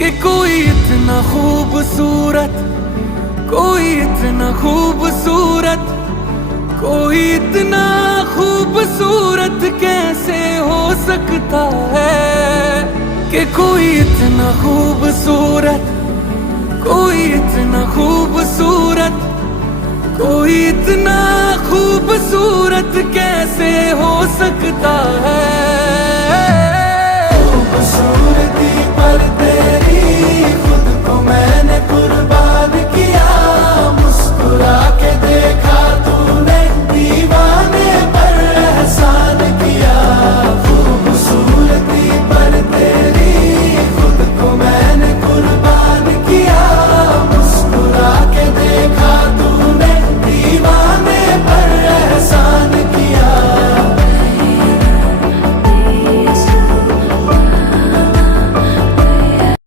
कि कोई इतना खूबसूरत, कोई इतना खूबसूरत, कोई इतना खूबसूरत कैसे हो सकता है। कि कोई इतना खूबसूरत, कोई इतना खूबसूरत, कोई इतना खूबसूरत कैसे हो सकता है। खूबसूरती पर्दे